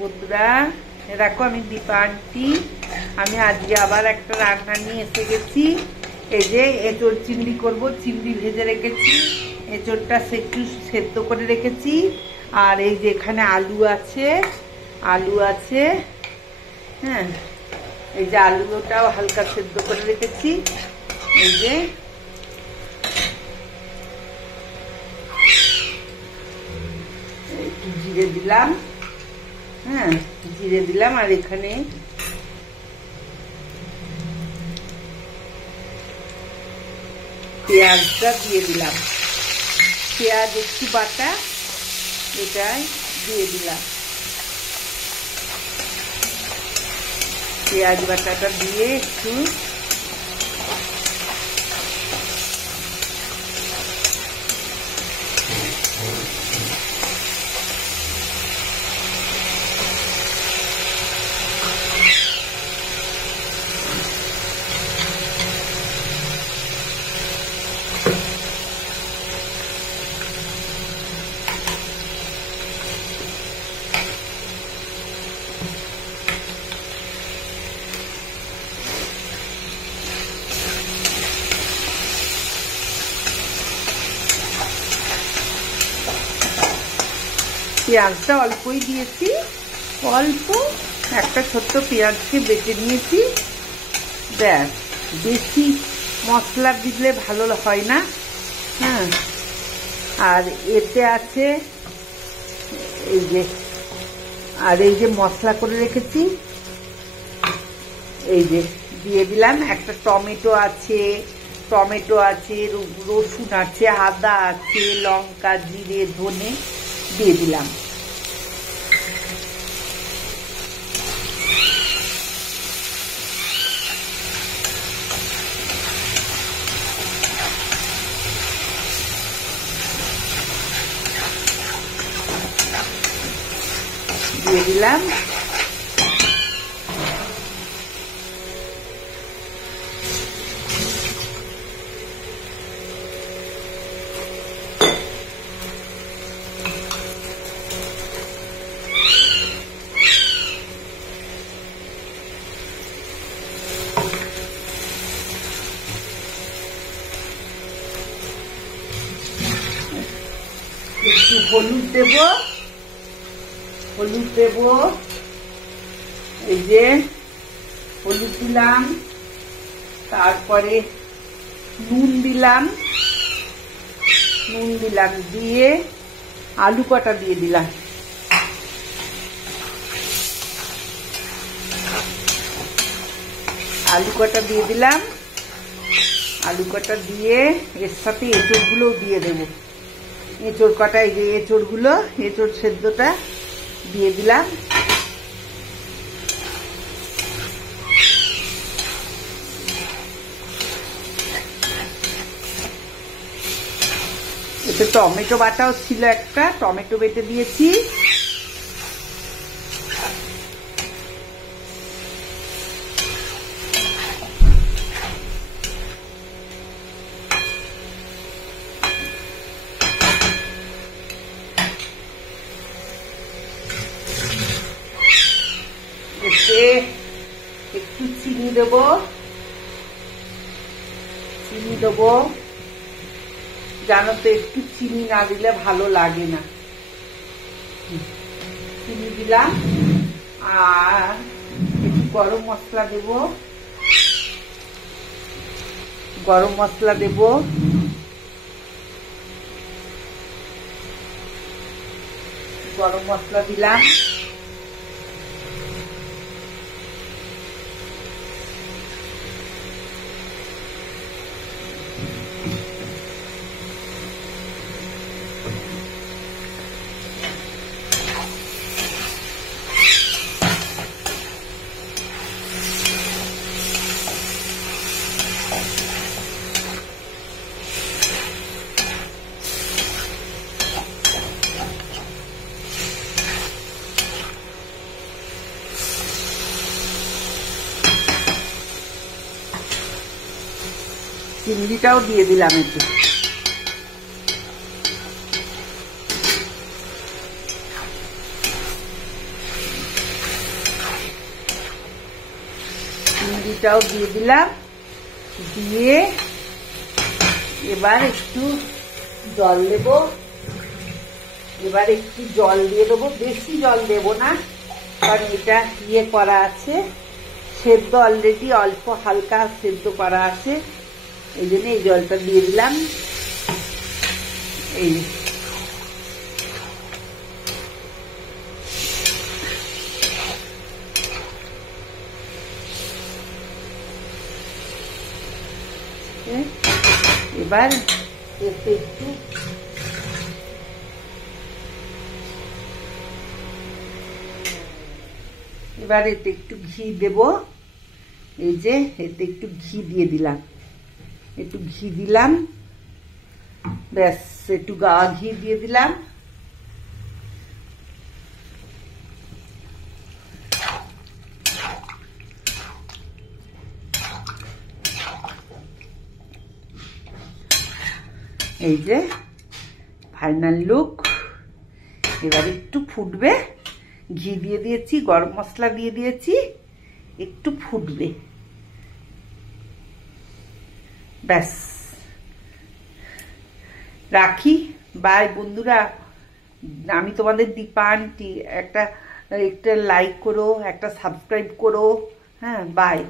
বন্ধুরা, দেখো আমি দীপা আন্টি, আমি আজকে আবার একটা রান্না নিয়ে এসে গেছি। এই যে এঁচোড় চিংড়ি করব, চিংড়ি ভেজে রেখেছি, এঁচোড়টা একটু সেদ্ধ করে রেখেছি। আর এই যে এখানে আলু আছে, হ্যাঁ, এই যে আলুটাও হালকা সেদ্ধ করে রেখেছি। এই যে একটু জিরে দিলাম, হ্যাঁ জিরে দিলাম। আর এখানে পেঁয়াজটা দিয়ে দিলাম, পেঁয়াজ একটু বাটা এটাই দিয়ে দিলাম। পেঁয়াজ বাটাটা দিয়ে একটু পেঁয়াজটা অল্পই দিয়েছি, অল্প একটা ছোট্ট পেঁয়াজকে বেটে নিয়েছি, ব্যাস। বেশি মশলা দিলে ভালো হয় না, হ্যাঁ। আর এতে আছে এই যে, আর এই যে মশলা করে রেখেছি, এই যে দিয়ে দিলাম। একটা টমেটো আছে, রসুন আছে, আদা আছে, লঙ্কা, জিরে, ধনে দিয়ে দিলাম। দিয়ে দিলাম একটু হলুদ দেব, এই যে হলুদ দিলাম। তারপরে নুন দিলাম, দিয়ে আলু কটা দিয়ে দিলাম। আলু কটা দিয়ে এর সাথে এঁচোড়গুলোও দিয়ে দেবো। এঁচোড় কটা, এই যে এঁচোড় সেদ্ধটা দিয়ে দিলাম। এতে টমেটো বাটাও ছিল, একটা টমেটো বেটে দিয়েছি। এতে একটু চিনি দেবো, জানো তো একটু চিনি না দিলে ভালো লাগে না। চিনি দিলাম। আর একটু গরম মশলা দেব, গরম মশলা দিলাম। চিংড়িটাও দিয়ে দিলাম একটু। চিংড়িটাও দিয়ে দিলাম, দিয়ে এবার একটু জল দেব। এবার একটু জল দিয়ে দেবো, বেশি জল দেব না, কারণ এটা ইয়ে করা আছে, সেদ্ধ অলরেডি অল্প হালকা সেদ্ধ করা আছে, এই জন্য এই জলটা দিয়ে দিলাম। এই এবার এতে একটু ঘি দেব। এই যে এতে একটু ঘি দিয়ে দিলাম, একটু ঘি দিলাম, ব্যাস একটু গাওয়া ঘি দিয়ে দিলাম। এই যে ফাইনাল লুক। এবার একটু ফুটবে, ঘি দিয়ে দিয়েছি, গরম মশলা দিয়ে দিয়েছি, একটু ফুটবে, ব্যাস রাখি। বাই বন্ধুরা, আমি তোমাদের দীপা আন্টি। একটা লাইক করো, একটা সাবস্ক্রাইব করো, হ্যাঁ বাই।